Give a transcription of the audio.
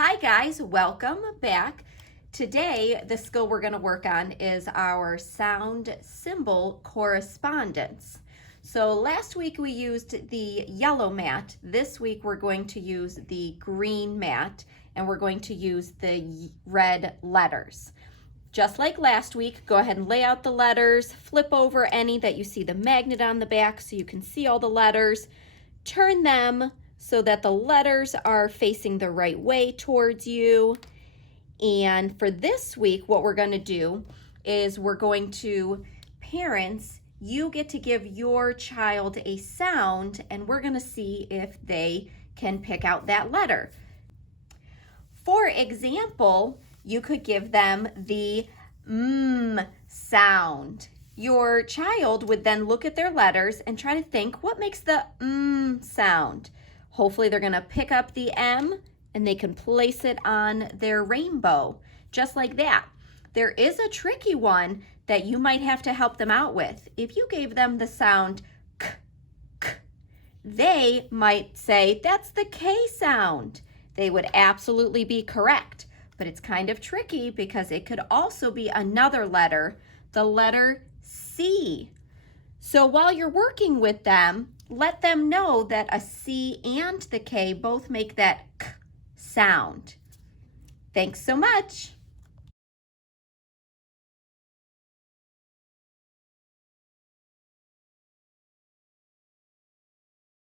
Hi guys, welcome back. Today, the skill we're going to work on is our sound symbol correspondence. So last week we used the yellow mat. This week we're going to use the green mat and we're going to use the red letters. Just like last week, go ahead and lay out the letters, flip over any that you see the magnet on the back so you can see all the letters, turn them so that the letters are facing the right way towards you. And for this week, what we're going to do is parents, you get to give your child a sound and we're going to see if they can pick out that letter. For example, you could give them the sound. Your child would then look at their letters and try to think what makes the sound. Hopefully they're going to pick up the M and they can place it on their rainbow, just like that. There is a tricky one that you might have to help them out with. If you gave them the sound k, k, they might say, that's the K sound. They would absolutely be correct, but it's kind of tricky because it could also be another letter, the letter C. So while you're working with them, let them know that a C and the K both make that K sound. Thanks so much.